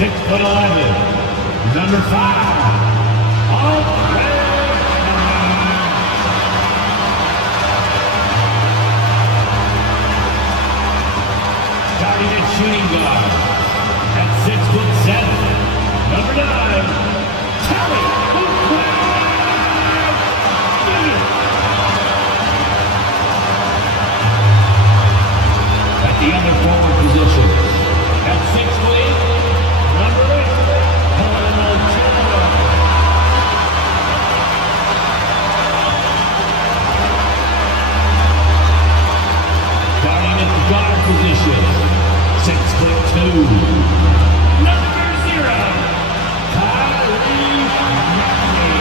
6'11", number 5, Andre. Starting at shooting guard at 6'7", number 9, Kelly. At the other forward position, at 6'8", number 8, starting at the guard position, 6'2", number 0, Tyrese Maxey.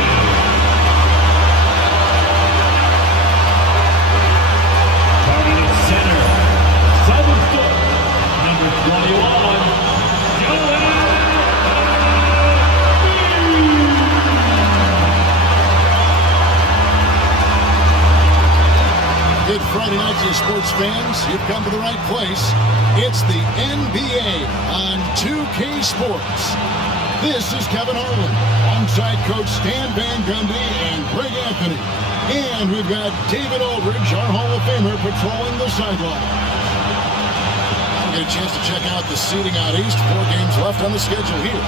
Starting at center, 7 foot, number 21, Joel. Good Friday night to you sports fans. You've come to the right place. It's the NBA on 2K Sports. This is Kevin Harlan alongside Coach Stan Van Gundy and Greg Anthony. And we've got David Aldridge, our Hall of Famer, patrolling the sideline. We'll get a chance to check out the seating out east. 4 games left on the schedule here.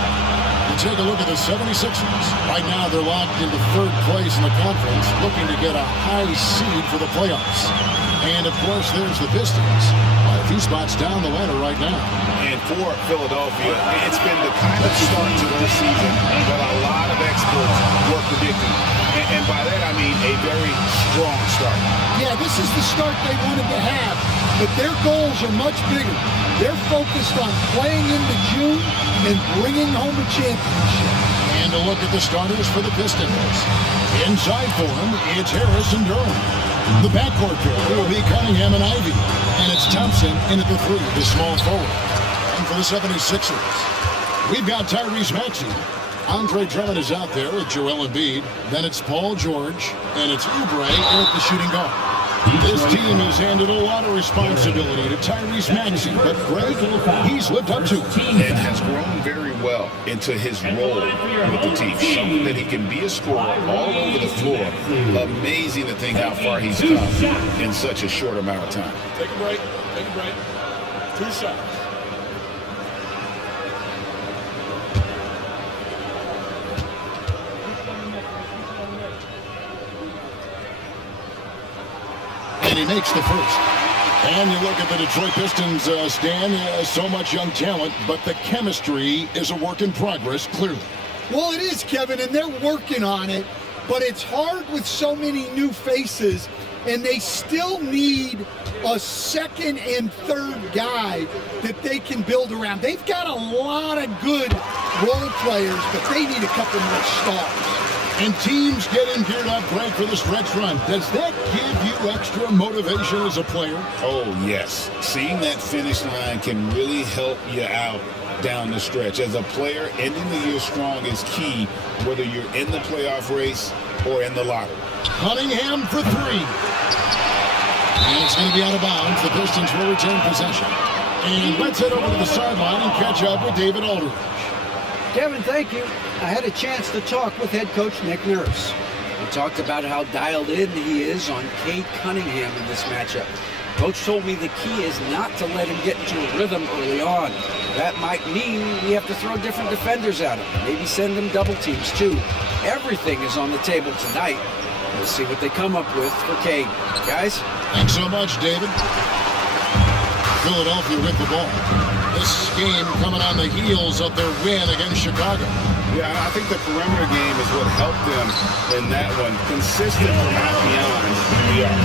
And take a look at the 76ers. Right now they're locked into 3rd place in the conference, looking to get a high seed for the playoffs. And of course there's the Pistons, a few spots down the ladder right now. And for Philadelphia, it's been the kind of start to their season that a lot of experts were predicting. And by that I mean a very strong start. Yeah, this is the start they wanted to have, but their goals are much bigger. They're focused on playing into June and bringing home a championship. And a look at the starters for the Pistons. Inside for them, it's Harris and Durham. The backcourt pair will be Cunningham and Ivy. And it's Thompson in at the 3, the small forward. And for the 76ers, we've got Tyrese Maxey. Andre Drummond is out there with Joel Embiid. Then it's Paul George. And it's Oubre at the shooting guard. This team has handed a lot of responsibility to Tyrese Maxey, but Greg, he's lived up to it. And has grown very well into his role with the team, showing that he can be a scorer all over the floor. Amazing to think how far he's come in such a short amount of time. Take a break. Take a break. 2 shots. And he makes the first. And you look at the Detroit Pistons, Stan, so much young talent, but the chemistry is a work in progress, clearly. Well, it is, Kevin, and they're working on it, but it's hard with so many new faces, and they still need a second and third guy that they can build around. They've got a lot of good role players, but they need a couple more stars. And teams getting geared up right for the stretch run. Does that give you extra motivation as a player? Oh, yes. Seeing that finish line can really help you out down the stretch. As a player, ending the year strong is key, whether you're in the playoff race or in the lottery. Cunningham for 3. And it's going to be out of bounds. The Pistons will retain possession. And let's head over to the sideline and catch up with David Aldridge. Kevin, thank you. I had a chance to talk with head coach Nick Nurse. We talked about how dialed in he is on Cade Cunningham in this matchup. Coach told me the key is not to let him get into a rhythm early on. That might mean we have to throw different defenders at him. Maybe send them double teams too. Everything is on the table tonight. We'll see what they come up with for Cade. Guys? Thanks so much, David. Philadelphia with the ball. This game coming on the heels of their win against Chicago. Yeah, I think the perimeter game is what helped them in that one. Consistent from out beyond the arc.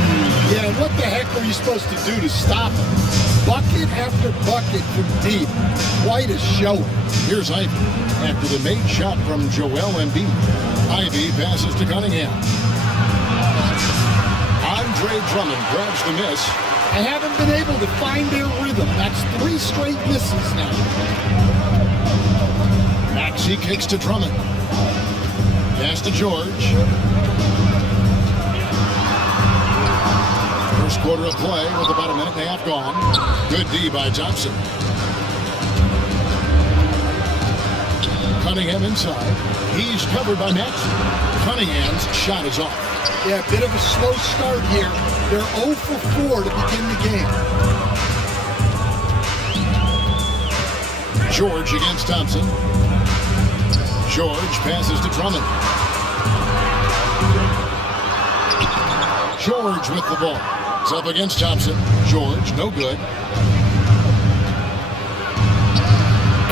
Yeah, and what the heck are you supposed to do to stop them? Bucket after bucket from deep. Quite a show. Here's Ivy. After the made shot from Joel Embiid, Ivy passes to Cunningham. Andre Drummond grabs the miss. I haven't been able to find their rhythm. That's 3 straight misses now. Maxey kicks to Drummond. Pass to George. First quarter of play with about a minute and a half gone. Good D by Thompson. Cunningham inside. He's covered by Maxey. Cunningham's shot is off. Yeah, a bit of a slow start here. They're 0 for 4 to begin the game. George against Thompson. George passes to Drummond. George with the ball. It's up against Thompson. George, no good.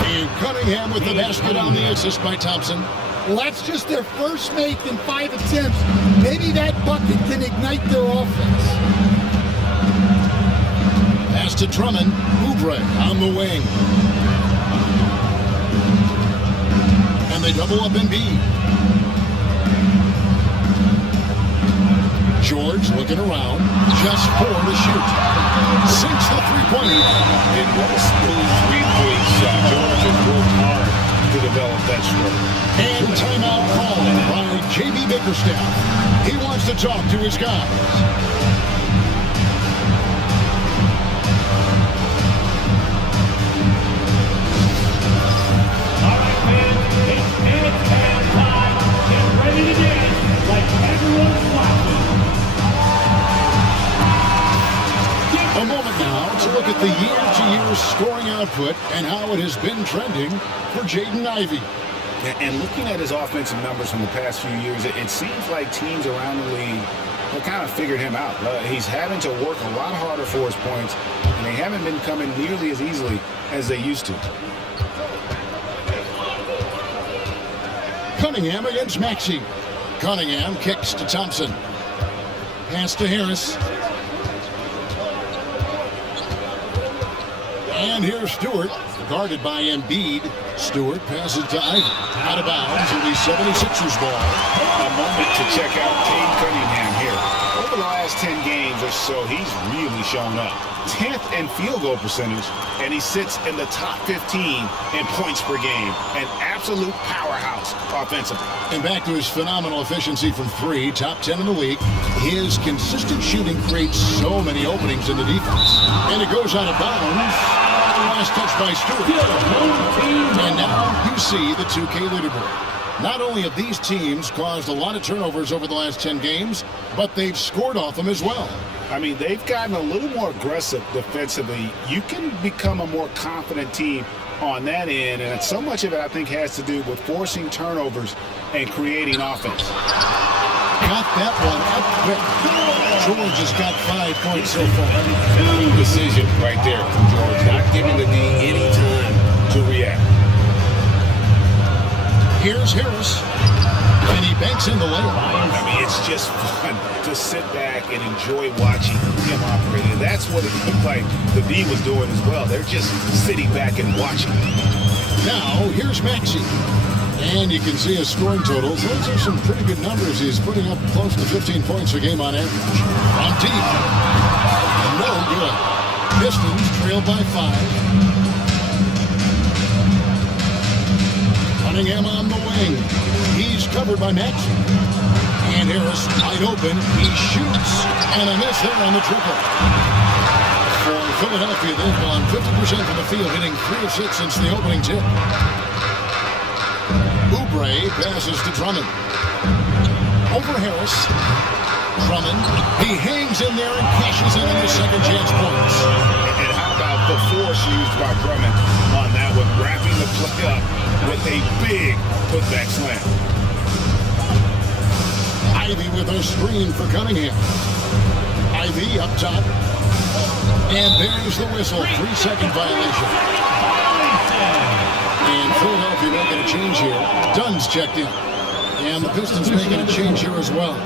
And Cunningham with the basket on the assist by Thompson. Well, that's just their first make in 5 attempts. Maybe that bucket can ignite their offense. Pass to Drummond. Oubre on the wing. And they double up in B. George looking around. Just 4 to shoot. Sinks the three-pointer. And what a smooth three-point shot. George has worked hard to develop that stroke. And timeout called by J.B. Bickerstaff. He wants to talk to his guys. All right, fans, it's dance time. Get ready to dance like everyone's watching. A moment now to look at the year-to-year scoring output and how it has been trending for Jaden Ivey. And looking at his offensive numbers from the past few years, it seems like teams around the league have kind of figured him out. He's having to work a lot harder for his points, and they haven't been coming nearly as easily as they used to. Cunningham against Maxey. Cunningham kicks to Thompson. Pass to Harris. And here's Stewart, guarded by Embiid. Stewart passes to Ivey. Out of bounds, it'll be 76ers ball. A moment to check out Cade Cunningham here. Over the last 10 games or so, he's really shown up. 10th in field goal percentage, and he sits in the top 15 in points per game. An absolute powerhouse offensively. And back to his phenomenal efficiency from 3, top 10 in the league. His consistent shooting creates so many openings in the defense. And it goes out of bounds. Last touch by Stewart. And now you see the 2K leaderboard. Not only have these teams caused a lot of turnovers over the last 10 games, but they've scored off them as well. I mean, they've gotten a little more aggressive defensively. You can become a more confident team on that end, and so much of it, I think, has to do with forcing turnovers and creating offense. Got that one up quick. George has got 5 points so far. Good decision right there from George, not giving the D any time to react. Here's Harris, and he banks in the layup. I mean, it's just fun to sit back and enjoy watching him operate. And that's what it looked like the D was doing as well. They're just sitting back and watching. Now, here's Maxey. And you can see his scoring totals. Those are some pretty good numbers. He's putting up close to 15 points a game on average. On deep. No good. Pistons trail by 5. Cunningham on the wing. He's covered by Maxey. And Harris wide open. He shoots. And a miss there on the triple. For Philadelphia, they've gone 50% from the field, hitting 3 of 6 since the opening tip. Oubre passes to Drummond. Over Harris. Drummond. He hangs in there and cashes in the second chance points. And how about the force used by Drummond on that one, wrapping the play up with a big putback slam. Ivey with a screen for Cunningham. Ivey up top. And there's the whistle. 3-second violation. And Philadelphia making a change here. Dunn's checked in. And the Pistons making a change here as well.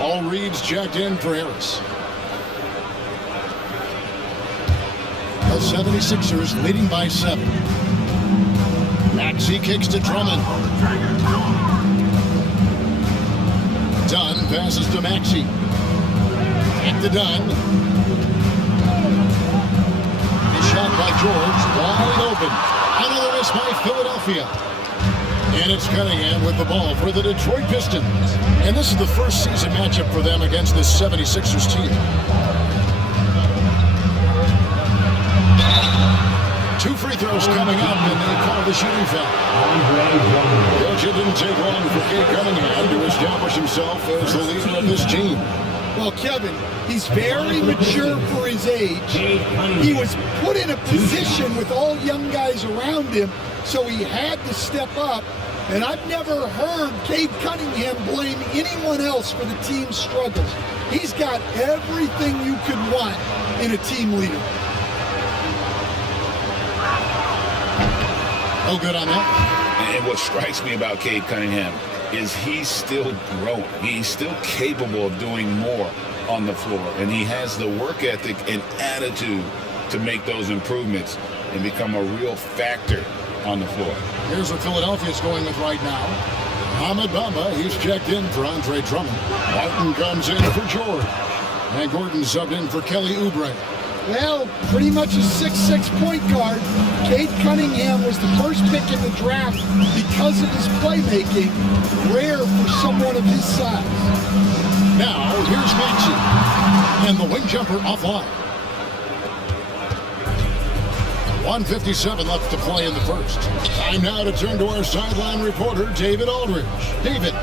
All Reed's checked in for Harris. The 76ers leading by 7. Maxey kicks to Drummond. Dunn passes to Maxey. Back to Dunn. The shot by George, wide open. Another miss by Philadelphia. And it's Cunningham with the ball for the Detroit Pistons. And this is the first season matchup for them against this 76ers team. 2 free throws is coming up, and they call the shooting foul. Coach, it didn't take long for Cade Cunningham to establish himself as the leader of this team. Well, Kevin, he's very mature for his age. He was put in a position with all young guys around him, so he had to step up. And I've never heard Cade Cunningham blame anyone else for the team's struggles. He's got everything you could want in a team leader. Oh, good on that. And what strikes me about Cade Cunningham is he's still growing. He's still capable of doing more on the floor. And he has the work ethic and attitude to make those improvements and become a real factor on the floor. Here's what Philadelphia's going with right now. Mohamed Bamba, he's checked in for Andre Drummond. Martin comes in for George. And Gordon subbed in for Kelly Oubre. Well, pretty much a 6'6" point guard. Cade Cunningham was the first pick in the draft because of his playmaking. Rare for someone of his size. Now, here's Maxey. And the wing jumper offline. 1:57 left to play in the first. Time now to turn to our sideline reporter, David Aldridge. David.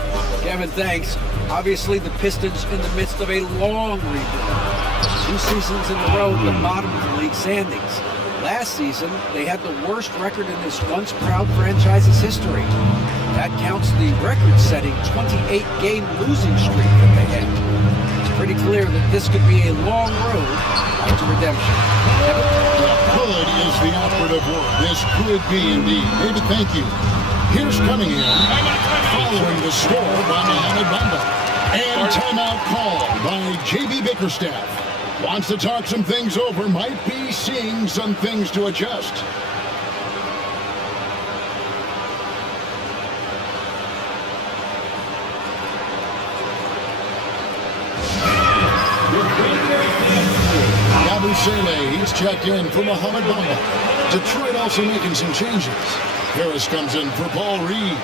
Kevin, thanks. Obviously, the Pistons in the midst of a long rebuild. 2 seasons in a row at the bottom of the league standings. Last season, they had the worst record in this once proud franchise's history. That counts the record-setting 28-game losing streak that they had. It's pretty clear that this could be a long road out to redemption. Could is the operative word. This could be indeed. David, thank you. Here's Cunningham following the score by Mohamed Bamba. And timeout call by J.B. Bickerstaff. Wants to talk some things over, might be seeing some things to adjust. Yabusele, he's checked in for Mohamed Bamba. Detroit also making some changes. Harris comes in for Paul Reed.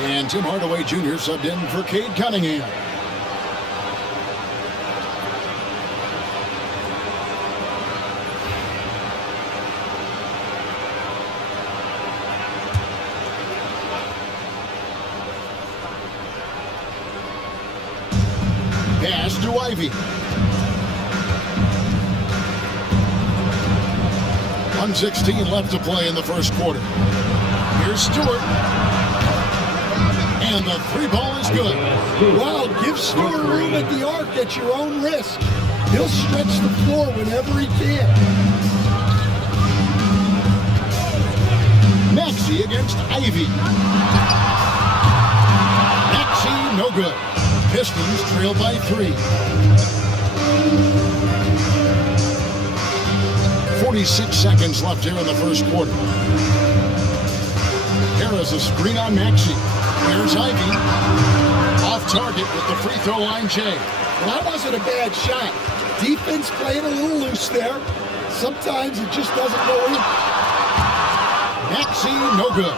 And Tim Hardaway Jr. subbed in for Cade Cunningham. Pass to Ivy. 1:16 left to play in the first quarter. Here's Stewart. And the 3 ball is good. Wow, give Stewart room at the arc at your own risk. He'll stretch the floor whenever he can. Maxey against Ivy. Maxey, no good. Pistons trail by 3. 46 seconds left here in the first quarter. Harris a screen on Maxey. Here's Ivy. Off target with the free throw line Jay. Well, that wasn't a bad shot. Defense playing a little loose there. Sometimes it just doesn't go in. Maxey, no good.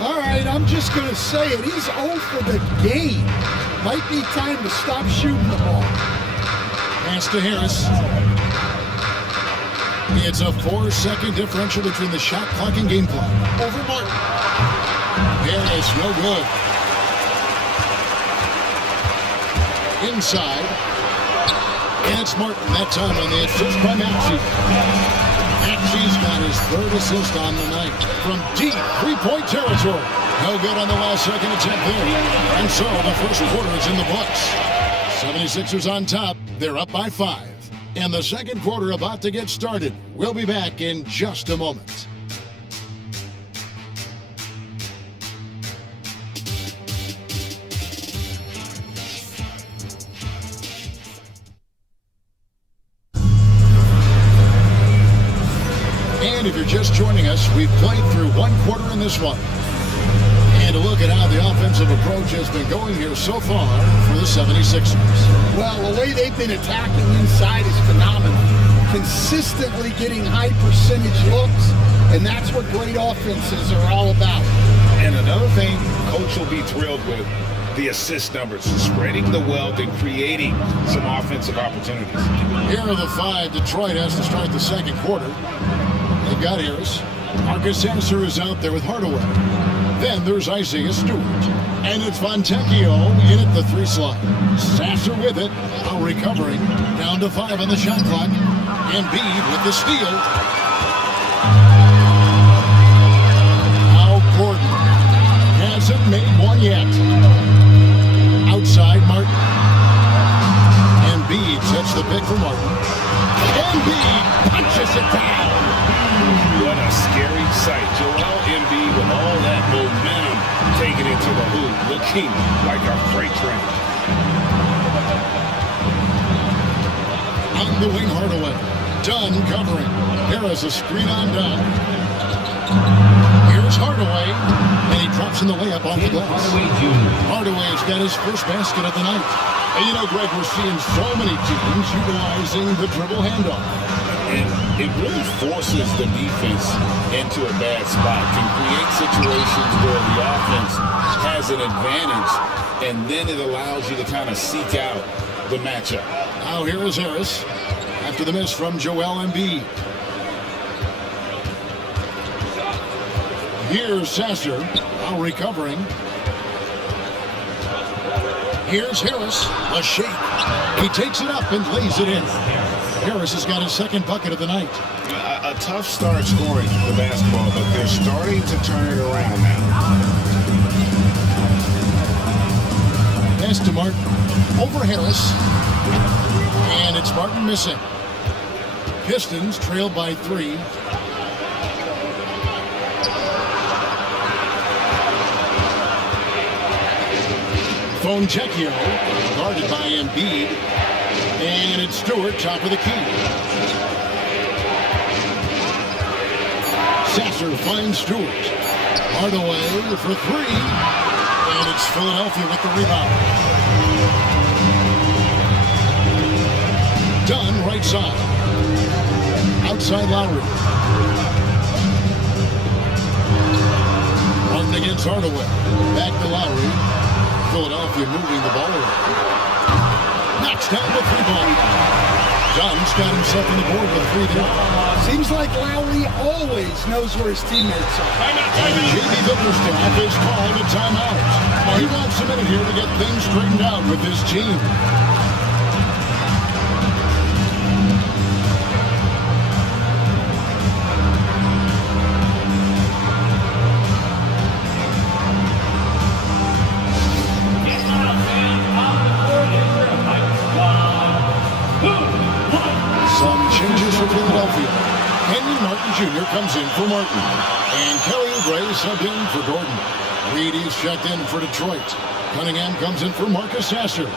All right, I'm just going to say it. He's 0 for the game. Might be time to stop shooting the ball. Pass to Harris. It's a 4-second differential between the shot clock and game clock. Over Martin. Harris, no good. Inside. And it's Martin that time on the assist by Maxey. Maxey's got his 3rd assist on the night from deep 3-point territory. No good on the last second attempt there. And so the first quarter is in the books. 76ers on top. They're up by 5. And the second quarter about to get started. We'll be back in just a moment. And if you're just joining us, we've played through 1 quarter in this one. And a look at how the offensive approach has been going here so far for the 76ers. Well, the way they've been attacking inside is phenomenal. Consistently getting high percentage looks, and that's what great offenses are all about. And another thing Coach will be thrilled with, the assist numbers, spreading the wealth and creating some offensive opportunities. Here are the 5 Detroit has to start the second quarter. They've got Harris. Marcus Sasser is out there with Hardaway. Then there's Isaiah Stewart. And it's Fontecchio in at the 3 slot. Sasser with it. Now recovering. Down to 5 on the shot clock. Embiid with the steal. Now Gordon hasn't made one yet. Outside Martin. Embiid sets the pick for Martin. Embiid punches it down. What a scary sight. Joel Embiid with all that momentum taking it to the hoop, looking like a freight train. On the wing, Hardaway. Dunn covering. Harris a screen on down. Here's Hardaway, and he drops in the layup off the glass. Hardaway's got his first basket of the night. And you know, Greg, we're seeing so many teams utilizing the dribble handoff. And it really forces the defense into a bad spot, can create situations where the offense has an advantage, and then it allows you to kind of seek out the matchup. Now here is Harris after the miss from Joel Embiid. Here's Sasser, now recovering. Here's Harris, a shake. He takes it up and lays it in. Harris has got his second bucket of the night. A tough start scoring the basketball, but they're starting to turn it around now. Pass to Martin. Over Harris. And it's Martin missing. Pistons trail by 3. Fontecchio, guarded by Embiid. And it's Stewart, top of the key. Sasser finds Stewart. Hardaway for 3. And it's Philadelphia with the rebound. Dunn, right side. Outside Lowry. Martin against Hardaway. Back to Lowry. Philadelphia moving the ball around. Knocks down the 3-ball. Dunn's got himself on the board with 3 there. Seems like Lowry always knows where his teammates are. J.B. Bickerstaff is called a timeout. He wants a minute here to get things straightened out with his team. Philadelphia. Henry Martin Jr. comes in for Martin. And Kelly Oubre subbed in for Gordon. Reed is checked in for Detroit. Cunningham comes in for Marcus Sasser.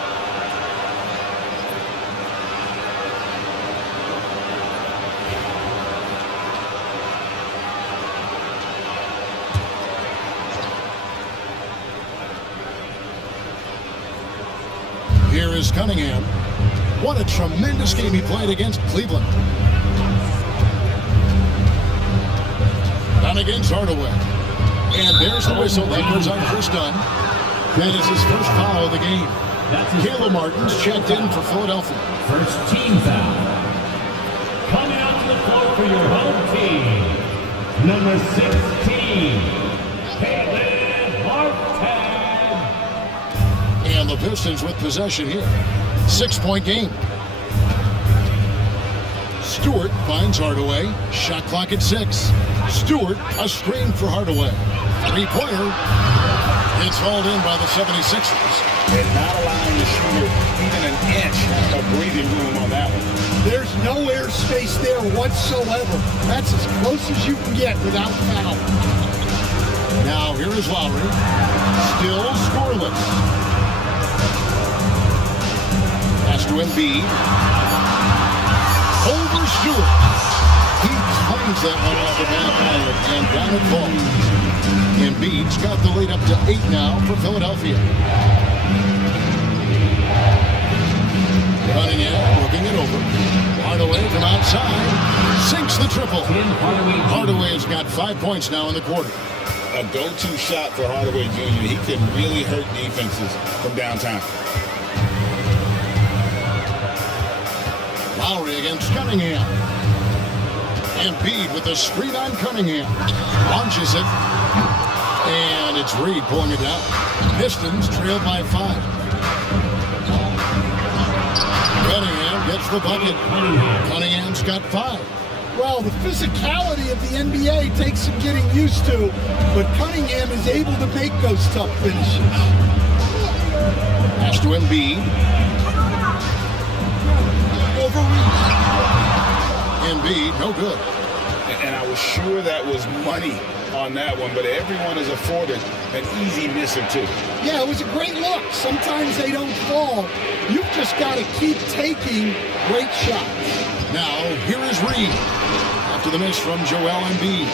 Here is Cunningham. What a tremendous game he played against Cleveland. Down against Hardaway. And there's the whistle. That goes on first Dunn. That is his first foul of the game. Caleb Martin's checked in for Philadelphia. First team foul. Coming out to the floor for your home team, number 16, Caleb Martin. And the Pistons with possession here. 6-point game. Stewart finds Hardaway. Shot clock at 6. Stewart, a screen for Hardaway. 3-pointer. It's hauled in by the 76ers. And not allowing the shooter even an inch of breathing room on that one. There's no airspace there whatsoever. That's as close as you can get without foul. Now here is Lowry. Still scoreless. Pass to Embiid. Over Stewart. He claims that one off the back iron and down it falls. Embiid's got the lead up to 8 now for Philadelphia. Cunningham looking it over. Hardaway from outside. Sinks the triple. Hardaway's got 5 points now in the quarter. A go-to shot for Hardaway Jr. He can really hurt defenses from downtown. Lowry against Cunningham. Embiid with the screen on Cunningham. Launches it. And it's Reed pulling it down. Pistons trail by 5. Cunningham gets the bucket. Cunningham's got 5. Well, the physicality of the NBA takes some getting used to, but Cunningham is able to make those tough finishes. Pass to Embiid. Over Reed. Embiid, no good. And I was sure that was money on that one, but everyone is afforded an easy miss or two. Yeah, it was a great look. Sometimes they don't fall. You've just got to keep taking great shots. Now, here is Reed. After the miss from Joel Embiid.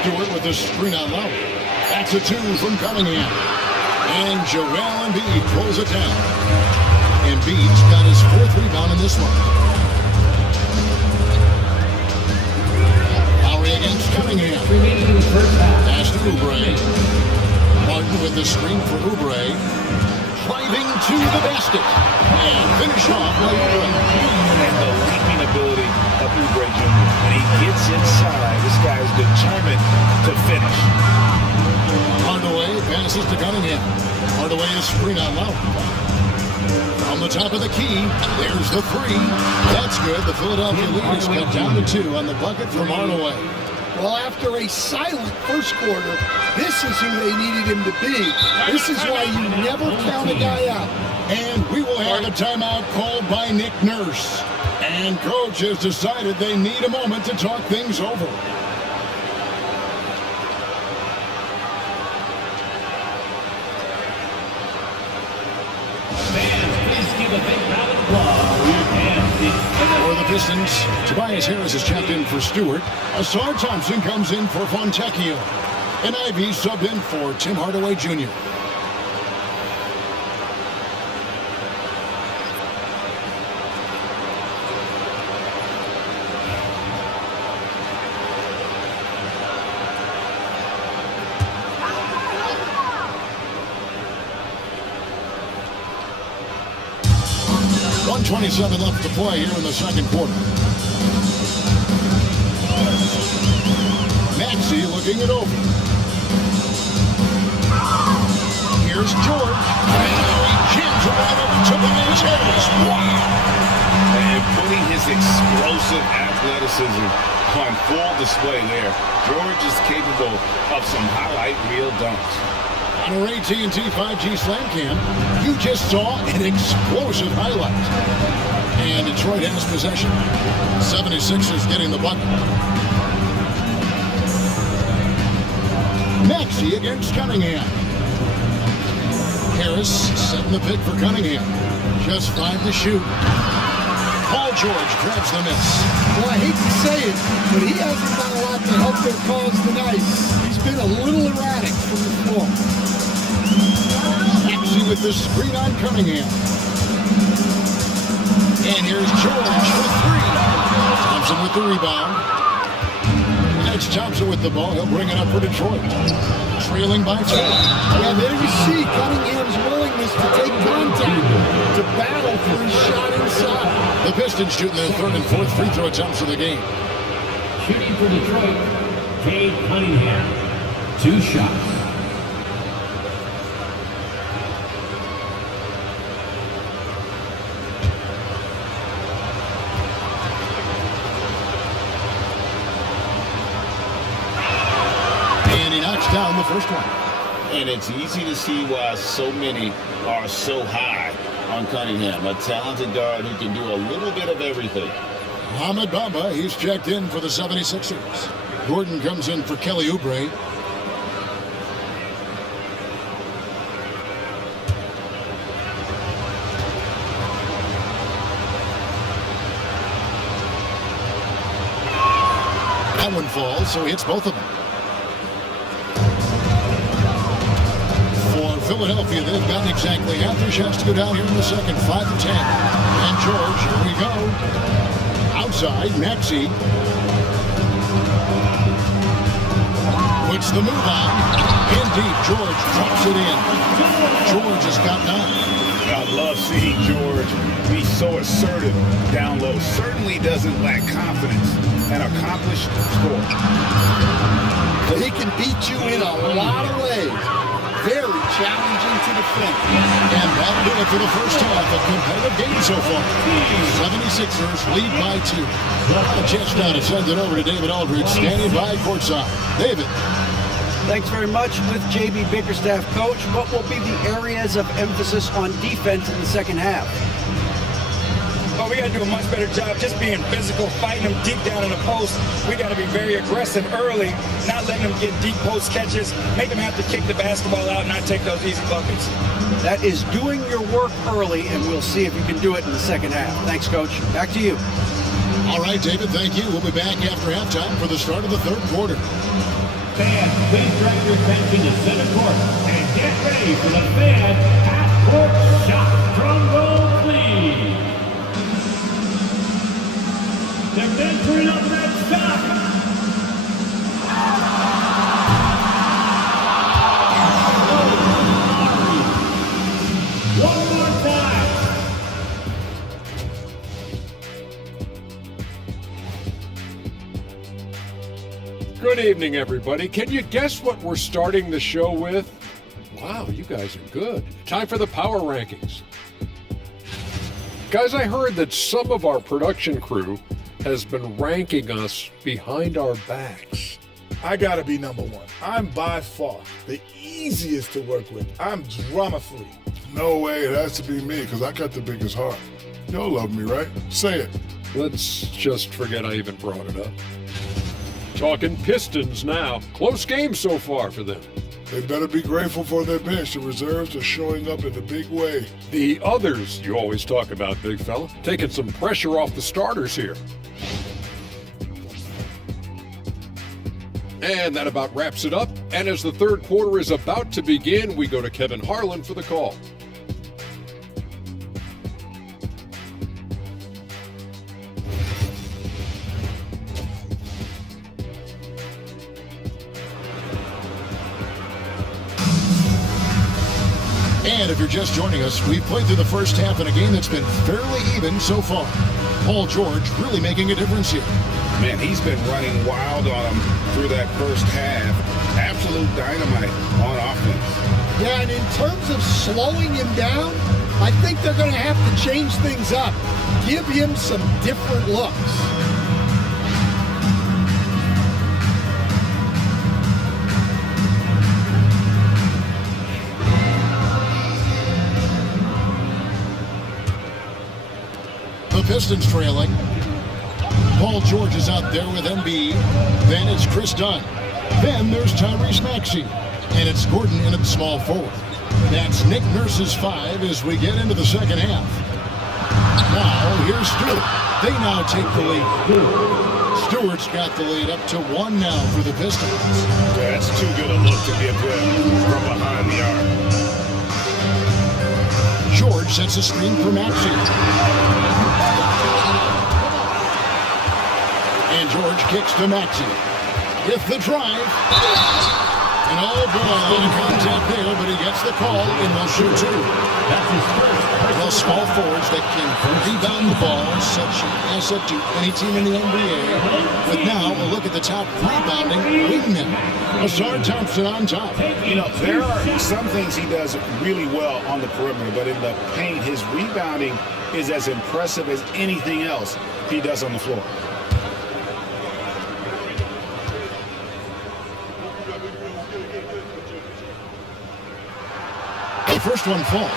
Stewart with the screen on low. That's a 2 from Cunningham. And Joel Embiid pulls it down. Embiid's got his 4th rebound in this one. Lowry against Cunningham. Pass to Oubre. Martin with the screen for Oubre. Driving to the basket. And finish off by Oubre. And the leaping ability of Oubre Jr. When he gets inside, this guy is determined to finish. Hardaway passes to Cunningham. Hardaway is screen on low. From the top of the key, there's the 3. That's good. The Philadelphia lead is cut down to 2 on the bucket from Hardaway. Well, after a silent first quarter, this is who they needed him to be. This is why you never count a guy out. And we will have a timeout called by Nick Nurse. And coach has decided they need a moment to talk things over. For the Pistons, Tobias Harris is checked in for Stewart. Asar Thompson comes in for Fontecchio. And Ivy subbed in for Tim Hardaway Jr. .27 left to play here in the second quarter. Maxey looking it over. Here's George. And he jams it right over Tobias Harris. Wow! And putting his explosive athleticism on full display there. George is capable of some highlight reel dunks. On our AT&T 5G Slam Cam, you just saw an explosive highlight. And Detroit has possession. 76ers getting the bucket. Maxey against Cunningham. Harris setting the pick for Cunningham. Just 5 to shoot. Paul George grabs the miss. Well, I hate to say it, but he hasn't done a lot to help their cause tonight. He's been a little erratic from the floor. Maxey with the screen on Cunningham. And here's George for 3. Thompson with the rebound. That's Thompson with the ball. He'll bring it up for Detroit. Trailing by 2. Yeah, there you see Cunningham's willingness to take contact, to battle for his shot inside. The Pistons shooting their 3rd and 4th free throw attempts of the game. Shooting for Detroit, Cade Cunningham. 2 shots. And he knocks down the first one. And it's easy to see why so many are so high on Cunningham. A talented guard who can do a little bit of everything. Ahmed Bamba, he's checked in for the 76ers. Gordon comes in for Kelly Oubre. That one falls, so he hits both of them. For Philadelphia, they've gotten exactly half their shots to go down here in the second, 5 to 10. And George, here we go. Outside, Maxey. Puts the move on. In deep, George drops it in. George has got 9. I love seeing George be so assertive down low. Certainly doesn't lack confidence an accomplished scorer. He can beat you in a lot of ways. Very challenging to defend. And that'll do it for the first half. A competitive game so far. 76ers lead by 2. A chance now to send it over to David Aldridge, standing by courtside. David. Thanks very much. With JB Bickerstaff, coach, what will be the areas of emphasis on defense in the second half? Well, we got to do a much better job just being physical, fighting them deep down in the post. We got to be very aggressive early, not letting them get deep post catches, make them have to kick the basketball out and not take those easy buckets. That is doing your work early, and we'll see if you can do it in the second half. Thanks, Coach. Back to you. All right, David, thank you. We'll be back after halftime for the start of the third quarter. Fans, please direct your attention to center court and get ready for the fan half-court shot. Drum roll, please. They're venturing up that shot. One more time. Good evening, everybody. Can you guess what we're starting the show with? Wow, you guys are good. Time for the power rankings. Guys, I heard that some of our production crew has been ranking us behind our backs. I gotta be number one. I'm by far the easiest to work with. I'm drama-free. No way, it has to be me, because I got the biggest heart. You'll love me, right? Say it. Let's just forget I even brought it up. Talking Pistons now. Close game so far for them. They better be grateful for their bench. The reserves are showing up in a big way. The others you always talk about, big fella. Taking some pressure off the starters here. And that about wraps it up. And as the third quarter is about to begin, we go to Kevin Harlan for the call. And if you're just joining us, we've played through the first half in a game that's been fairly even so far. Paul George really making a difference here. Man, he's been running wild on him through that first half. Absolute dynamite on offense. Yeah, and in terms of slowing him down, I think they're going to have to change things up. Give him some different looks. The Pistons trailing. Paul George is out there with Embiid. Then it's Chris Dunn. Then there's Tyrese Maxey. And it's Gordon in at small forward. That's Nick Nurse's 5 as we get into the second half. Now, here's Stewart. They now take the lead. Stewart's got the lead up to 1 now for the Pistons. That's too good a look to give them from behind the arc. George sets a screen for Maxey. And George kicks to Maxey. With the drive. And oh boy, a little contact there, but he gets the call and they'll shoot 2. That's his first. Well, small forwards that can rebound the ball, such an asset to any team in the NBA. But now, a look at the top rebounding wingman. Asar Thompson on top. You know, there are some things he does really well on the perimeter, but in the paint, his rebounding is as impressive as anything else he does on the floor. The first one falls.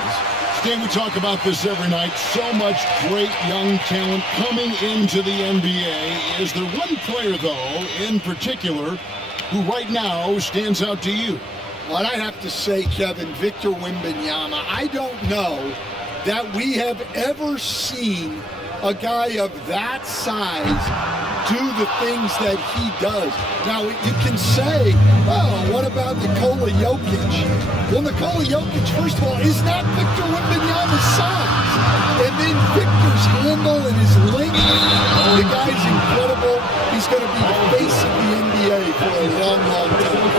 Stan, we talk about this every night. So much great young talent coming into the NBA. Is there one player, though, in particular, who right now stands out to you? Well, I'd have to say, Kevin, Victor Wembanyama. I don't know that we have ever seen a guy of that size do the things that he does. Now, you can say, well, what about Nikola Jokic? Well, Nikola Jokic, first of all, is not Victor Wembanyama's size. And then Victor's handle and his length, the guy's incredible. He's going to be the face of the NBA for a long, long time.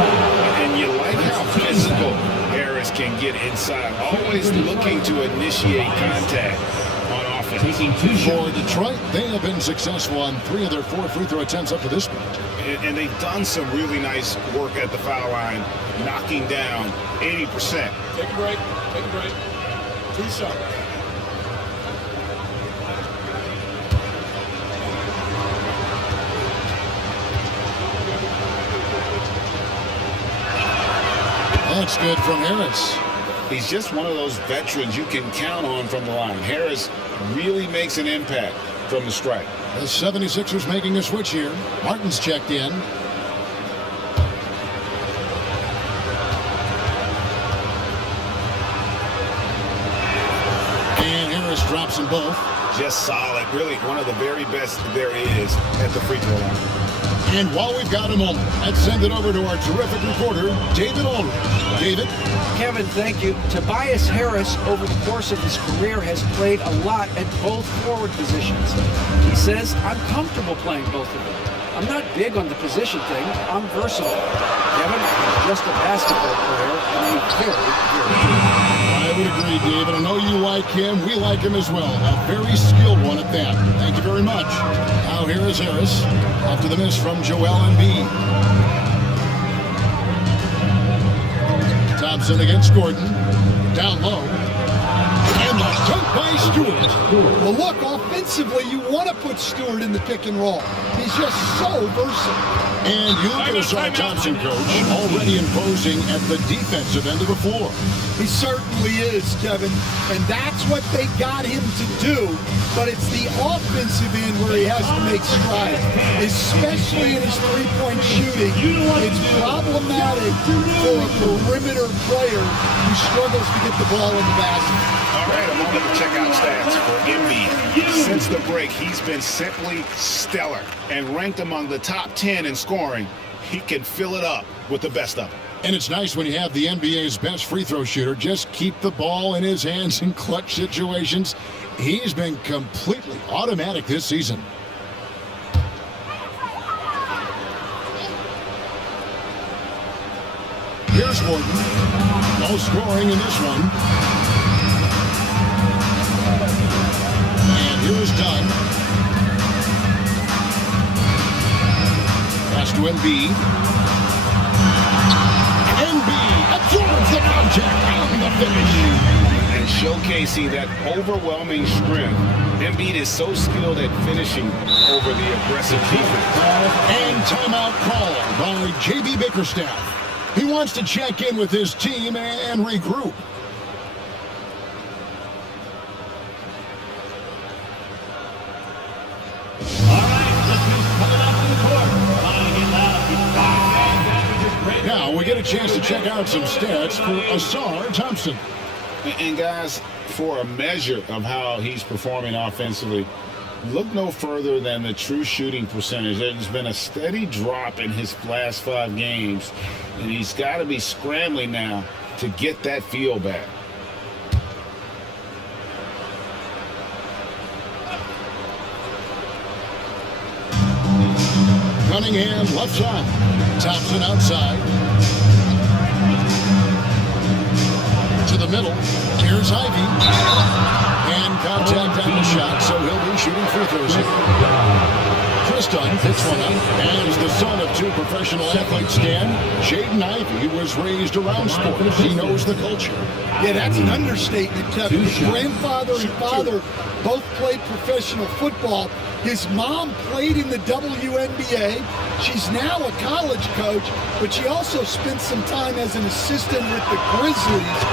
And you like how physical Harris can get inside, always looking to initiate contact on offense. offense. Taking 2 For shots. Detroit, they have been successful on 3 of their 4 free throw attempts up to this point. And they've done some really nice work at the foul line, knocking down 80%. Take a break. Take a break. 2 shots. That's good from Harris. He's just one of those veterans you can count on from the line. Harris really makes an impact from the stripe. The 76ers making a switch here. Martin's checked in. And Harris drops them both. Just solid. Really one of the very best there is at the free throw line. And while we've got a moment, let's send it over to our terrific reporter, David Aldridge. David? Kevin, thank you. Tobias Harris, over the course of his career, has played a lot at both forward positions. He says, I'm comfortable playing both of them. I'm not big on the position thing. I'm versatile. Kevin, I'm just a basketball player and a very, very good. I would agree, David. I know you like him. We like him as well. A very skilled one at that. Thank you very much. Now here is Harris. After the miss from Joel Embiid. Thompson against Gordon. Down low. And the dunk by Stewart. Well, look, offensively, you want to put Stewart in the pick and roll. He's just so versatile. And you just saw Thompson, coach, already imposing at the defensive end of the floor. He certainly is, Kevin, and that's what they got him to do. But it's the offensive end where he has to make strides, especially in his three-point shooting. It's problematic for a perimeter player who struggles to get the ball in the basket. All right, a moment to check out stats for Embiid. Since the break, he's been simply stellar and ranked among the top 10 in scoring. He can fill it up with the best of them. And it's nice when you have the NBA's best free throw shooter just keep the ball in his hands in clutch situations. He's been completely automatic this season. Here's Gordon. No scoring in this one. And here's Dunn. Pass to Embiid. Embiid absorbs the contact on the finish. And showcasing that overwhelming strength. Embiid is so skilled at finishing over the aggressive defense. And timeout called by J.B. Bickerstaff. He wants to check in with his team and regroup. Now we get a chance to check out some stats for Asar Thompson. And guys, for a measure of how he's performing offensively, look no further than the true shooting percentage. There's been a steady drop in his last 5 games, and he's got to be scrambling now to get that feel back. Cunningham left side. Thompson outside. To the middle. Here's Ivy. And contact on the shot, so he'll be shooting free throws here. Chris Dunn picks one up. As the son of 2 professional athletes, Dan, Jaden Ivey was raised around sports. He knows the culture. Yeah, that's an understatement, Kevin. His grandfather and father both played professional football. His mom played in the WNBA. She's now a college coach, but she also spent some time as an assistant with the Grizzlies.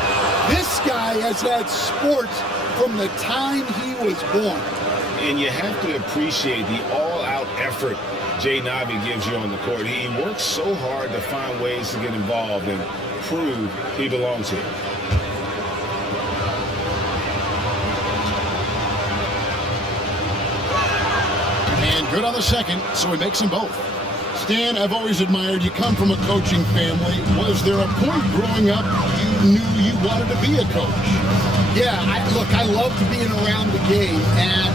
This guy has had sports from the time he was born. And you have to appreciate the all-out effort Jaden Ivey gives you on the court. He works so hard to find ways to get involved and prove he belongs here. And good on the second, so he makes them both. Stan, I've always admired you. Come from a coaching family. Was there a point growing up you knew you wanted to be a coach? Yeah, I loved being around the game, and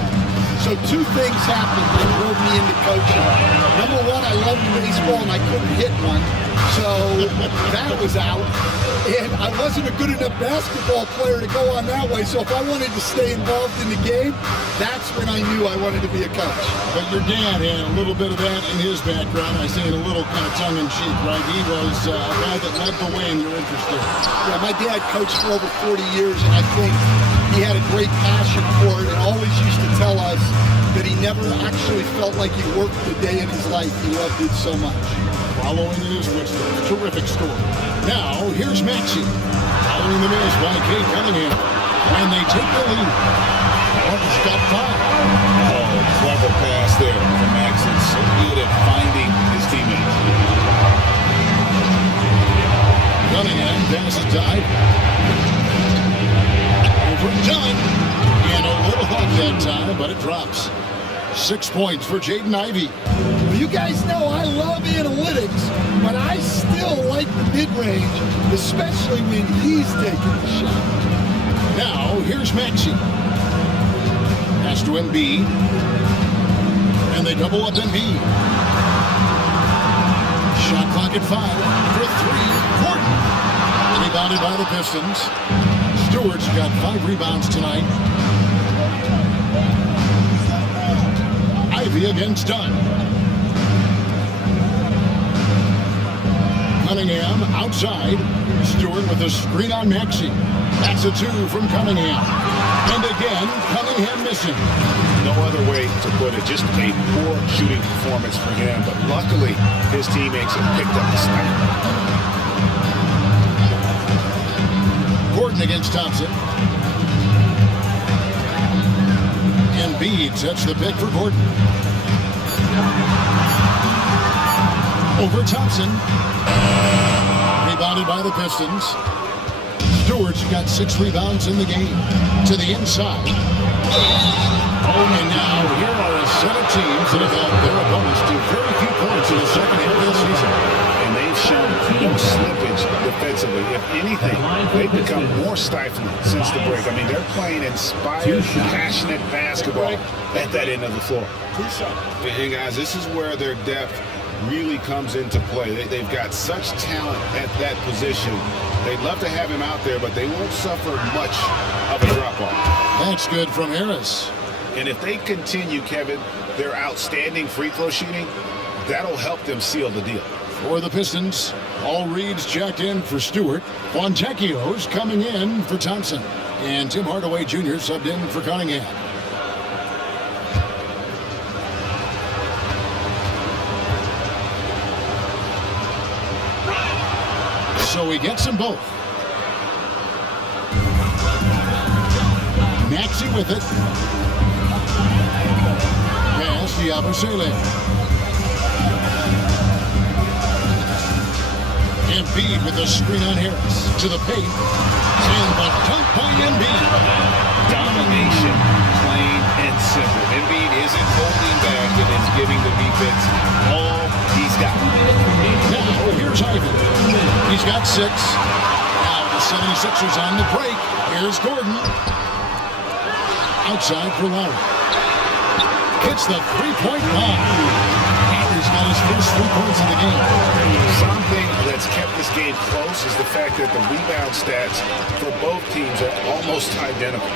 so 2 things happened that drove me into coaching. Number 1, I loved baseball and I couldn't hit one, so that was out. And I wasn't a good enough basketball player to go on that way, so if I wanted to stay involved in the game, that's when I knew I wanted to be a coach. But your dad had a little bit of that in his background. I say it a little kind of tongue-in-cheek, right? He was a guy that led the way in your interest there. Yeah, my dad coached for over 40 years, and I think he had a great passion for it and always used to tell us that he never actually felt like he worked a day in his life. He loved it so much. Following is what's a terrific story. Now, here's Maxey. Following the miss by Kate Cunningham. And they take the lead. Martin's got 5. Oh, clever pass there from Maxey. So good at finding his teammates. Cunningham passes to Ivy. Overdone. And a little hot that time, but it drops. 6 points for Jaden Ivey. Well, you guys know I love analytics, but I still like the mid-range, especially when he's taking the shot. Now, here's Maxey. Pass to Embiid. And they double up Embiid. Shot clock at 5 for 3. Gordon. Rebounded by the Pistons. Stewart's got 5 rebounds tonight. Ivy against Dunn. Cunningham outside. Stewart with a screen on Maxey. That's a 2 from Cunningham. And again, Cunningham missing. No other way to put it. Just a poor shooting performance for him. But luckily, his teammates have picked up the slack. Gordon against Thompson. Embiid sets the pick for Gordon. Over Thompson. Rebounded by the Pistons. Stewart's got 6 rebounds in the game. To the inside. And now here are a set of teams that have held their opponents to very few points in the second half of the season. And they've shown no slippage defensively. If anything, they've become more stifling since the break. I mean, they're playing inspired, passionate basketball at that end of the floor. And guys, this is where their depth really comes into play. They've got such talent at that position. They'd love to have him out there, but they won't suffer much of a drop-off. That's good from Harris. And if they continue, Kevin, their outstanding free throw shooting, that'll help them seal the deal. For the Pistons, all reads checked in for Stewart. Fontecchio's coming in for Thompson. And Tim Hardaway Jr. subbed in for Cunningham. So he gets them both. Maxey with it. Pass to Yabusele. Embiid with the screen on Harris. To the paint. And the dunk by Embiid. Domination, plain and simple. Embiid isn't holding back and is giving the defense all he's got. Now, here's Ivy. He's got 6. Now the 76ers on the break. Here's Gordon. Outside for Lowry. Hits the three-point line. He's got his first 3 points in the game. Something that's kept this game close is the fact that the rebound stats for both teams are almost identical.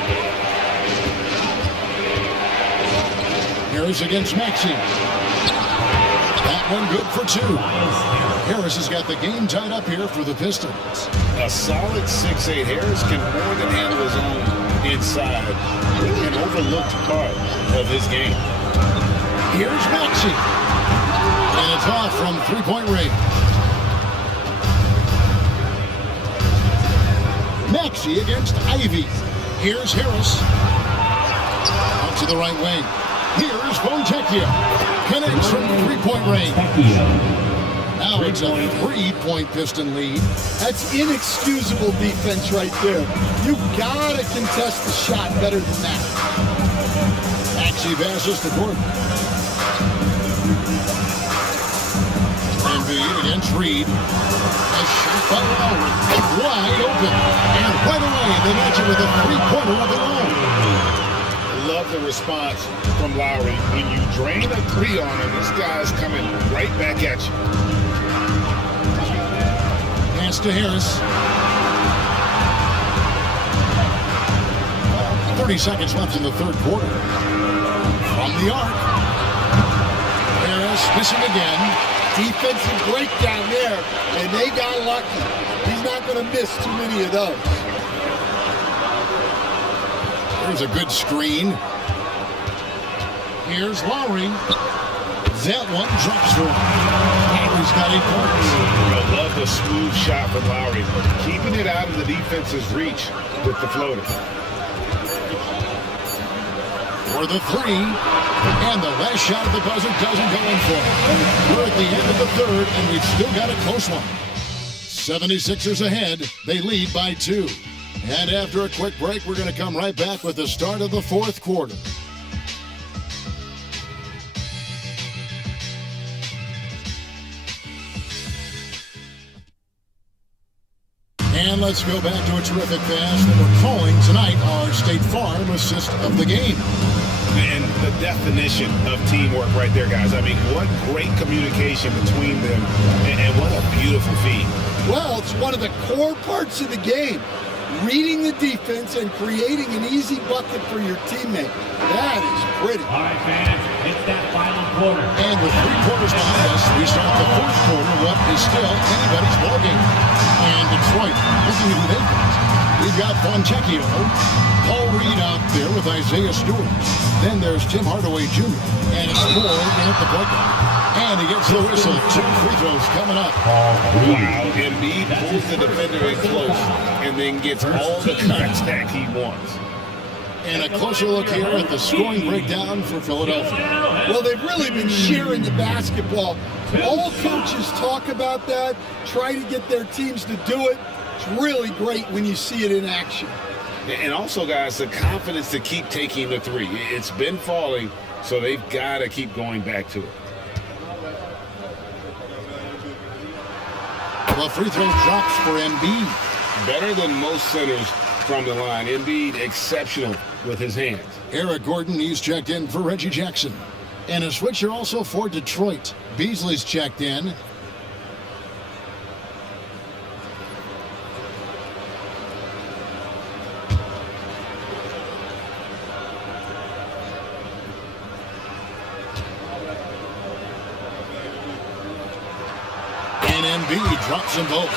Harris against Maxey. That one good for 2. Harris has got the game tied up here for the Pistons. A solid 6'8". Harris can more than handle his own inside. Really an overlooked part of his game. Here's Maxey. And it's off from 3-point range. Maxey against Ivy. Here's Harris. Out to the right wing. Here's Fontecchio. Connects from 3-point range. Now it's a 3-point Piston lead. That's inexcusable defense right there. You gotta contest the shot better than that. Maxey passes to Gordon. Embiid against Reed. A shot by Lowry. Wide open. And right away they match it with a 3-pointer of their own. Love love the response from Lowry. When you drain a three on him, this guy's coming right back at you. Pass to Harris. 30 seconds left in the third quarter. From the arc. Harris missing again. Defensive breakdown there, and they got lucky. He's not going to miss too many of those. There's a good screen. Here's Lowry. That one drops for him. Lowry's got 8 points. I love the smooth shot from Lowry, keeping it out of the defense's reach with the floater. For the three, and the last shot of the buzzer doesn't go in for it. We're at the end of the third, and we've still got a close one. 76ers ahead. They lead by 2. And after a quick break, we're going to come right back with the start of the fourth quarter. And let's go back to a terrific pass that we're calling tonight our State Farm assist of the game. And the definition of teamwork right there, guys. I mean, what great communication between them, and what a beautiful feed. Well, it's one of the core parts of the game. Reading the defense and creating an easy bucket for your teammate. That is pretty. All right, fans, it's that final quarter. And with 3 quarters behind us, we start the fourth quarter, what is still anybody's ballgame. And Detroit, looking at who they've got. We've got Fontecchio, Paul Reed out there with Isaiah Stewart. Then there's Tim Hardaway Jr. And it's Moore in at the bucket. And he gets the whistle. 2 free throws coming up. Wow, Embiid pulls the defender in close and then gets all the contact he wants. And a closer look here at the scoring breakdown for Philadelphia. Well, they've really been sharing the basketball. All coaches talk about that, try to get their teams to do it. It's really great when you see it in action. And also, guys, the confidence to keep taking the three. It's been falling, so they've got to keep going back to it. The free throw drops for Embiid. Better than most centers from the line. Embiid exceptional with his hands. Eric Gordon, he's checked in for Reggie Jackson. And a switcher also for Detroit. Beasley's checked in. And Embiid drops them both.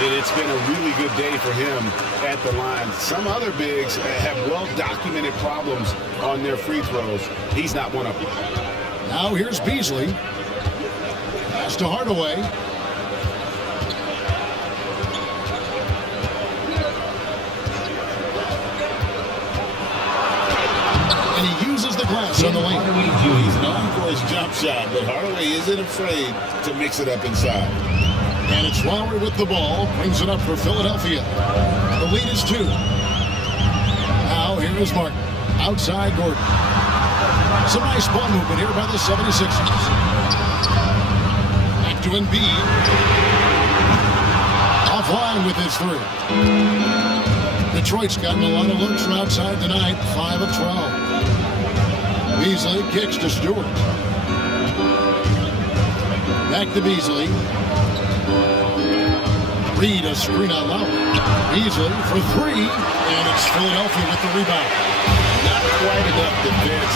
It's been a really good day for him at the line. Some other bigs have well-documented problems on their free throws. He's not one of them. Now here's Beasley. Pass to Hardaway. And he uses the glass on the lane. He's known for his jump shot, but Hardaway isn't afraid to mix it up inside. And it's Lowry with the ball. Brings it up for Philadelphia. The lead is 2. Now here is Martin. Outside Gordon. Some nice ball movement here by the 76ers. Back to Embiid. Offline with his 3. Detroit's gotten a lot of looks from outside tonight. 5 of 12. Beasley kicks to Stewart. Back to Beasley. Reed a screen out loud. Beasley for 3. And it's Philadelphia with the rebound. Not quite enough defense.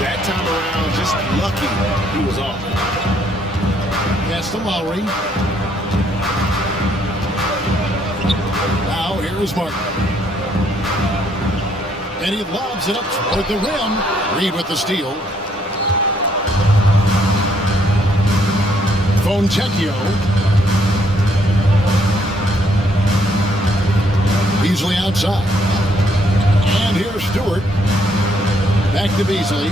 That time around, just lucky he was off. Pass to Lowry. Now here is Martin. And he lobs it up toward the rim. Reed with the steal. Fontecchio. Beasley outside. And here's Stewart. Back to Beasley.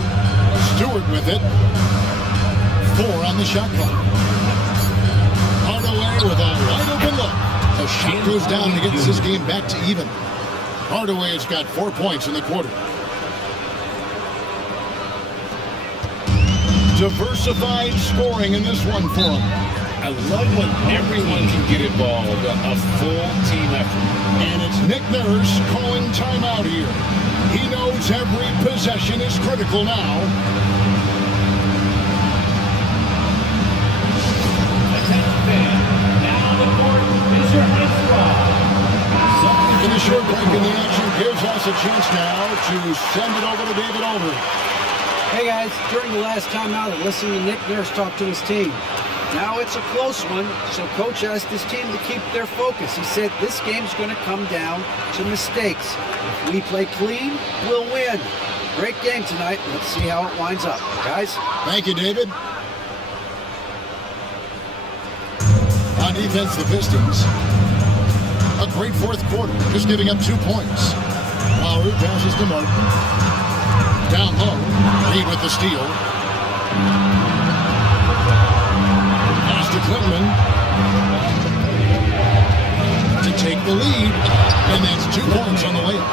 Stewart with it. 4 on the shot clock. Hardaway with a wide open look. The shot goes down to get this game back to even. Hardaway has got 4 points in the quarter. Diversified scoring in this one for him. I love when everyone can get involved, a full team effort. And it's Nick Nurse calling timeout here. He knows every possession is critical now. Now the court is your high squad. And the short break in the action gives us a chance now to send it over to David Aldridge. Hey guys, during the last timeout, I listened to Nick Nurse talk to his team. Now it's a close one, so Coach asked his team to keep their focus. He said this game's going to come down to mistakes. If we play clean, we'll win. Great game tonight. Let's see how it winds up. Guys? Thank you, David. On defense, the Pistons. A great fourth quarter, just giving up 2 points. Lowry passes to Martin. Down low, Reed with the steal. Pass to Clinton to take the lead, and that's 2 points on the layup.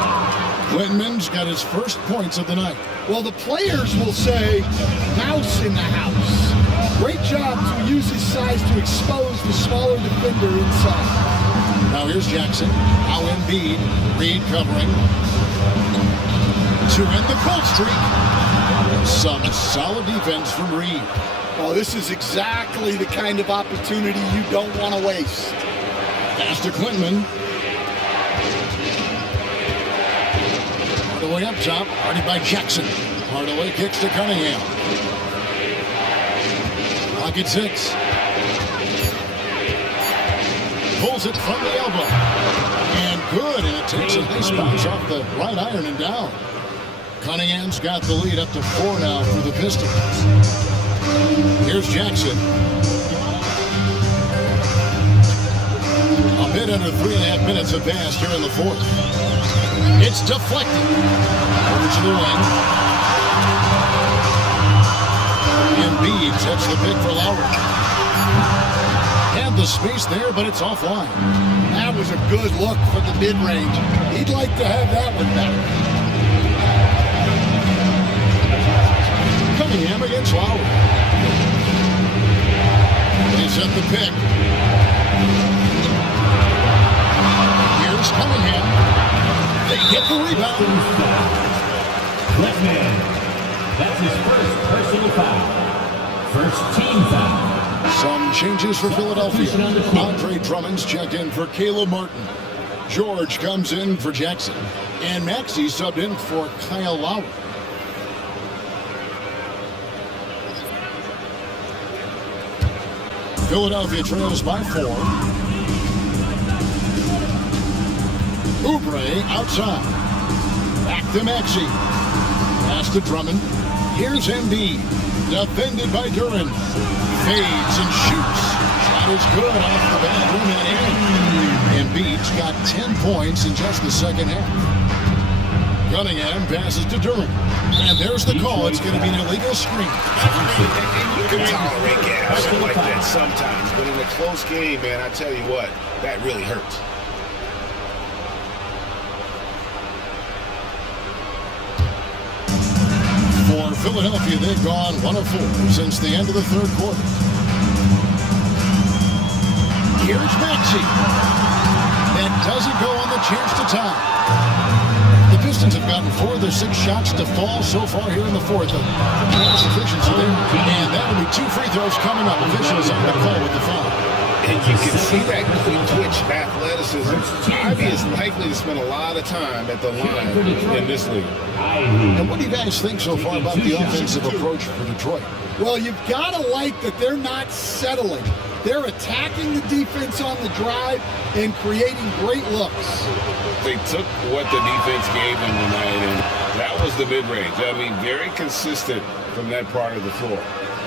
Clinton's got his first points of the night. Well, the players will say, mouse in the house. Great job to use his size to expose the smaller defender inside. Now here's Jackson. Now Embiid. Reed covering. To end the cold streak. Some solid defense from Reed. Well, this is exactly the kind of opportunity you don't want to waste. Pass to Clinton. Hardaway up top. Guarded by Jackson. Hardaway kicks to Cunningham. Pocket 6. Pulls it from the elbow. And good. And it takes a nice bounce off the right iron and down. Cunningham's got the lead up to 4 now for the Pistons. Here's Jackson. A bit under 3.5 minutes have passed here in the fourth. It's deflected. Over to the wing. Embiid sets the pick for Lowry. Had the space there, but it's offline. That was a good look for the mid-range. He'd like to have that one back. Cunningham against Lowry. They set the pick. Here's Cunningham. They get the rebound. Clinton. That's his first personal foul. First team foul. Some changes for Philadelphia. Andre Drummond's checked in for Caleb Martin. George comes in for Jackson. And Maxey subbed in for Kyle Lowry. Philadelphia trails by 4. Oubre outside. Back to Maxey. Pass to Drummond. Here's Embiid. Defended by Duran. Fades and shoots. Shot is good off the back rim and in. Embiid's got 10 points in just the second half. Cunningham passes to Duran. And there's the call. It's going to be an illegal screen. You can tolerate gaps like that sometimes, but in a close game, man, I tell you what, that really hurts. For Philadelphia, they've gone 1 of 4 since the end of the third quarter. Here's Maxey. That doesn't go on the chance to tie. The Pistons have gotten 4 of their 6 shots to fall so far here in the fourth. Nice efficiency there. And that'll be 2 free throws coming up. Officials on the call with the foul. And you can see that quick twitch athleticism. Ivy is likely to spend a lot of time at the line in this league. And what do you guys think so far about the offensive approach for Detroit? Well, you've got to like that they're not settling. They're attacking the defense on the drive and creating great looks. They took what the defense gave them tonight, and that was the mid-range. I mean, very consistent from that part of the floor.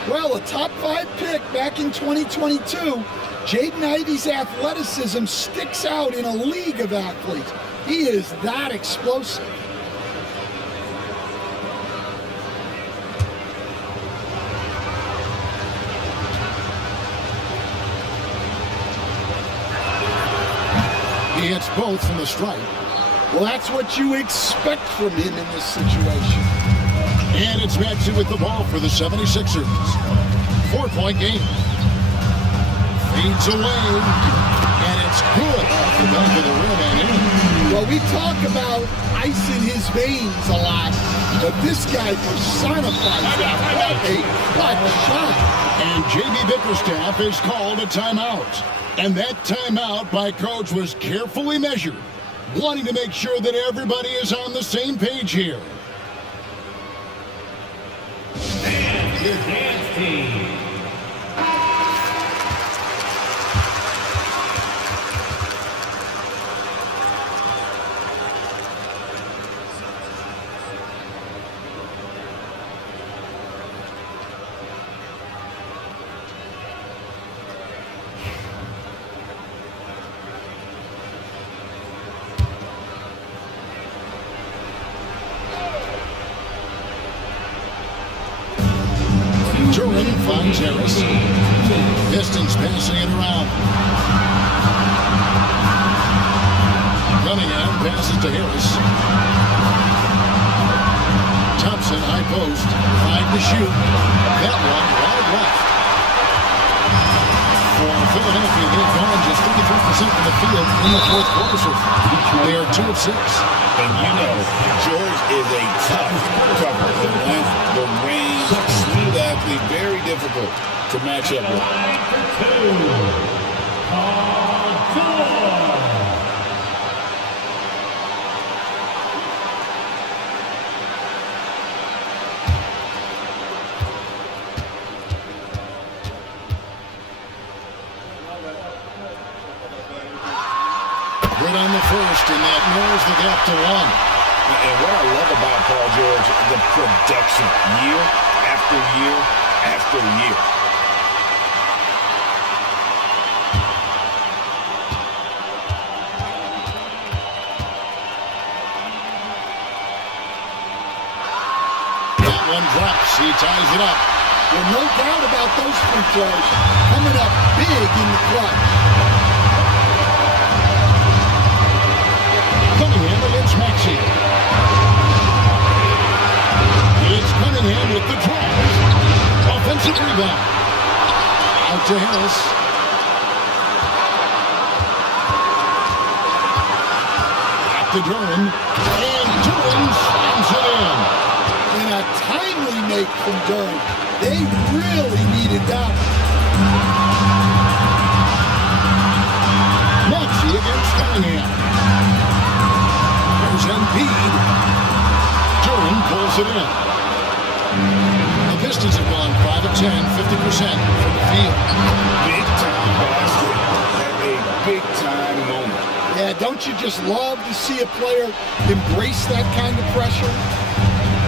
Well, a top 5 pick back in 2022, Jaden Ivey's athleticism sticks out in a league of athletes. He is that explosive. He hits both from the stripe. Well, that's what you expect from him in this situation. And it's Maxey with the ball for the 76ers. 4-point game. Feeds away. And it's good off the back of the rim and in. Well, we talk about ice in his veins a lot, but this guy personifies that. What a shot. And J.B. Bickerstaff has called a timeout. And that timeout by Coach was carefully measured, wanting to make sure that everybody is on the same page here. And your dance team. Turin finds Harris. Pistons passing it around. Cunningham passes to Harris. Thompson, high post. 5 to shoot. That one wide left. For Philadelphia, they've gone just 53% from the field in the fourth quarter so far. They are 2 of 6. And you know, George is a tough cover. The length, the range, smooth athlete, very difficult to match up with. Good on the first, and that narrows the gap to 1. And what I love about Paul George, the production, year after year after year. That one drops. He ties it up. Well, no doubt about those free throws coming up big in the clutch. Cunningham against Maxey. It's Cunningham with the drive. Offensive rebound. Out to Harris. Back to Duran. And Duran slams it in. And a timely make from Durham. They really needed that. Maxey against Cunningham. There's Embiid. Duran pulls it in. The Pistons have gone 5 of 10, 50% from the field. Big time basket at a big time moment. Yeah, don't you just love to see a player embrace that kind of pressure?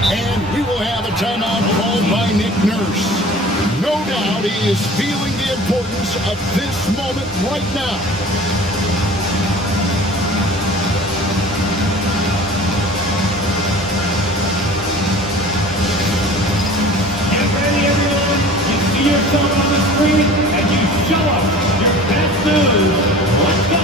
And we will have a timeout called by Nick Nurse. No doubt he is feeling the importance of this moment right now. Get ready, everyone. You see yourself on the screen, and you show us your best moves. Let's go.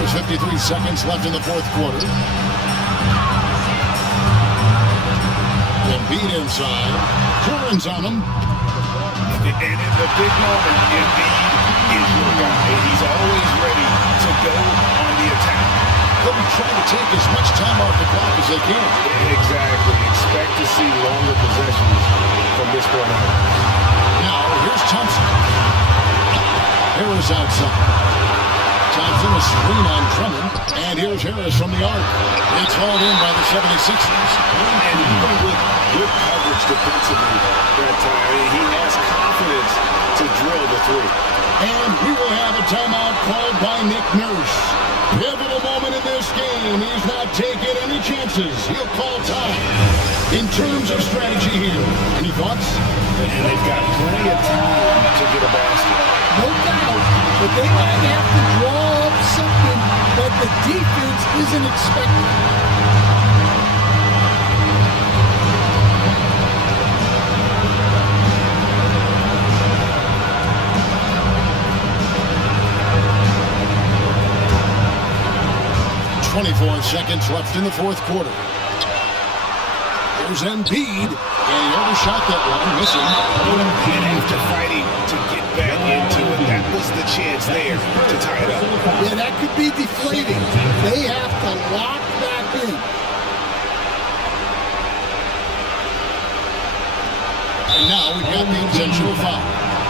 There's 53 seconds left in the fourth quarter. Embiid inside. Duran's on him. And in the big moment, Embiid is your guy. He's always ready to go on the attack. They'll be trying to take as much time off the clock as they can. Exactly. Expect to see longer possessions from this point on. Now, here's Thompson. Harris outside. Thompson, a screen on Drummond. And here's Harris from the arc. It's hauled in by the 76ers. And even with good coverage defensively that time, he has confidence to drill the three. And we will have a timeout called by Nick Nurse. Pivotal moment in this game. He's not taking any chances. He'll call time. in terms of strategy here. Any thoughts? And they've got plenty of time to get a basket. No doubt, but they might have to draw up something that the defense isn't expecting. 24 seconds left in the fourth quarter. There's Embiid, and he overshot that one, missing. And after fighting to get back into it, that was the chance there to tie it up. Yeah, that could be deflating. They have to lock back in. And now we've got the intentional foul.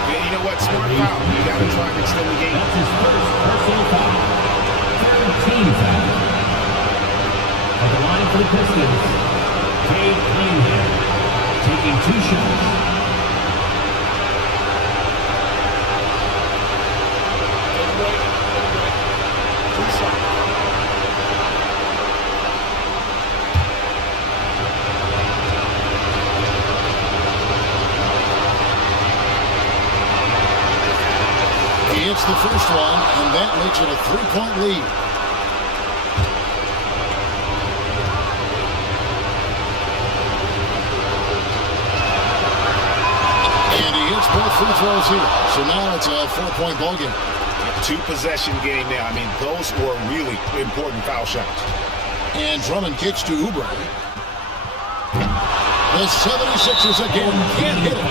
Yeah, you know what? Smart foul. You got to try and extend the game. That's his first personal foul. Third team foul. At the line for the Pistons, Cade Cunningham taking 2 shots. He hits the first one, and that makes it a 3-point lead. And he hits both free throws here. So now it's a 4-point ball game. 2-possession game now. I mean, those were really important foul shots. And Drummond kicks to Oubre. The 76ers again can't hit it.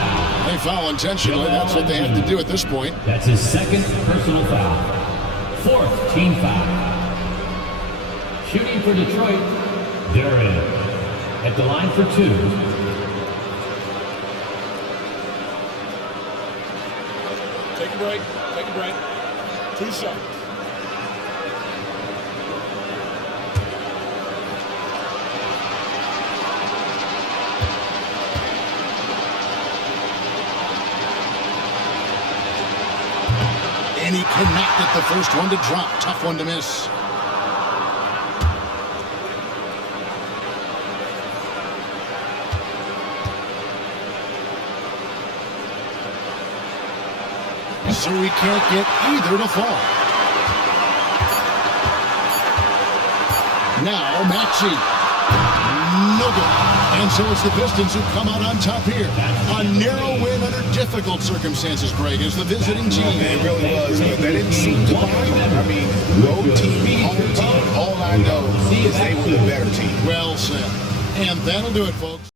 They foul intentionally. That's what they have to do at this point. That's his second personal foul. 4th team foul. Shooting for Detroit, Duran. At the line for 2. Take a break. Take a break. 2 shots. And he cannot get the first one to drop. Tough one to miss. So he can't get either to fall. Now Maxey. No good. And so it's the Pistons who come out on top here. A narrow win under difficult circumstances, Greg, as the visiting team. It really was, but that didn't seem to bother them. I mean, road team, home team, all I know is they were the better team. Well said. And that'll do it, folks.